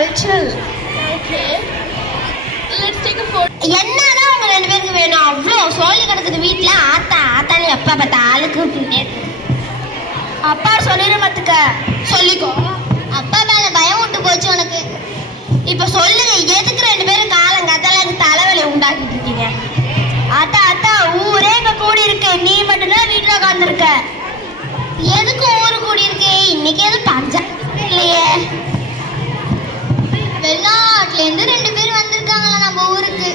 cultural. Okay. Let's take a photo. என்னதான் உங்க ரெண்டு பேருக்கு வேணும்? அவ்வளோ சோழி கிடக்குது வீட்டுல. ஆத்தான்னு எப்ப பார்த்தாலும் கூப்பிட்டுட்டே இருக்கு. அப்பா சொல்லிட மாத்துக்க. சொல்லிக்கோ. அப்பா மேல பயம் விட்டு போச்சு உனக்கு. இப்ப சொல்லுங்க, எதுக்கு ரெண்டு பேரும் காலங்காத்தால தலைவலி உண்டாக்கிட்டு இருக்கீங்க? அத்தா ஊரே இங்க கூடி இருக்கு, நீ மட்டும்தான் வீட்டுல உட்காந்துருக்க. எதுக்கு ஊரு கூடி இருக்கு? இன்னைக்கு எதுவும் பஞ்சாயத்து இல்லையே. வெளிநாட்டுல இருந்து ரெண்டு பேர் வந்திருக்காங்களா நம்ம ஊருக்கு.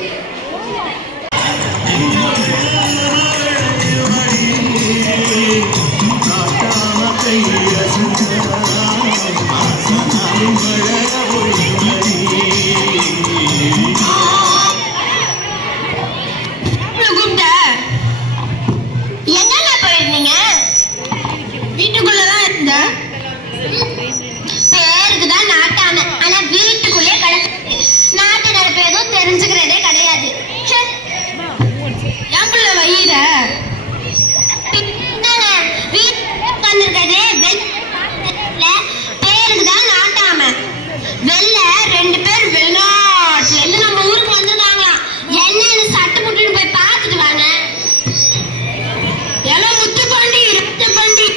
எங்கென்ன போயிருந்தீங்க? வீட்டுக்குள்ளதான் இருந்த. பேருக்கு தான் நாட்டாம, ஆனா வீட்டுக்குள்ளே கிடக்கு. நாட்டு நடப்பு எதுவும் தெரிஞ்சுக்கிறதே கிடையாது. என் பிள்ளை வயிற வீட்டுல உட்காந்துருக்கதே பேருக்கு தான் நாட்டாம. வெளில ரெண்டு பேர் வெளிநாட்டுல இருந்து நம்ம ஊருக்கு வந்திருக்காங்களாம். என்னன்னு சட்டு புட்டுன்னு போய் பார்த்துட்டு வாங்க. எல்லாம் முத்து பாண்டி ரத்த பாண்டி.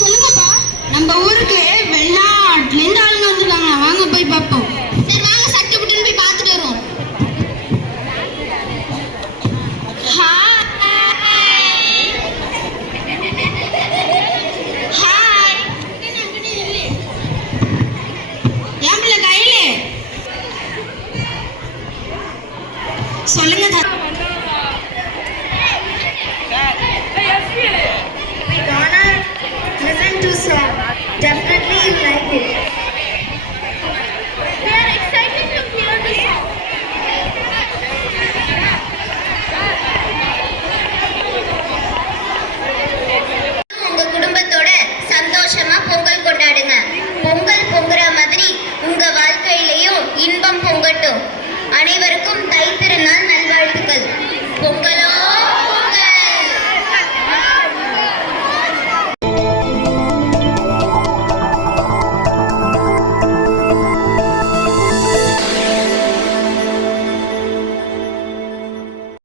சொல்லுங்கப்பா. நம்ம ஊருக்கு வெளிநாட்டுல இருந்து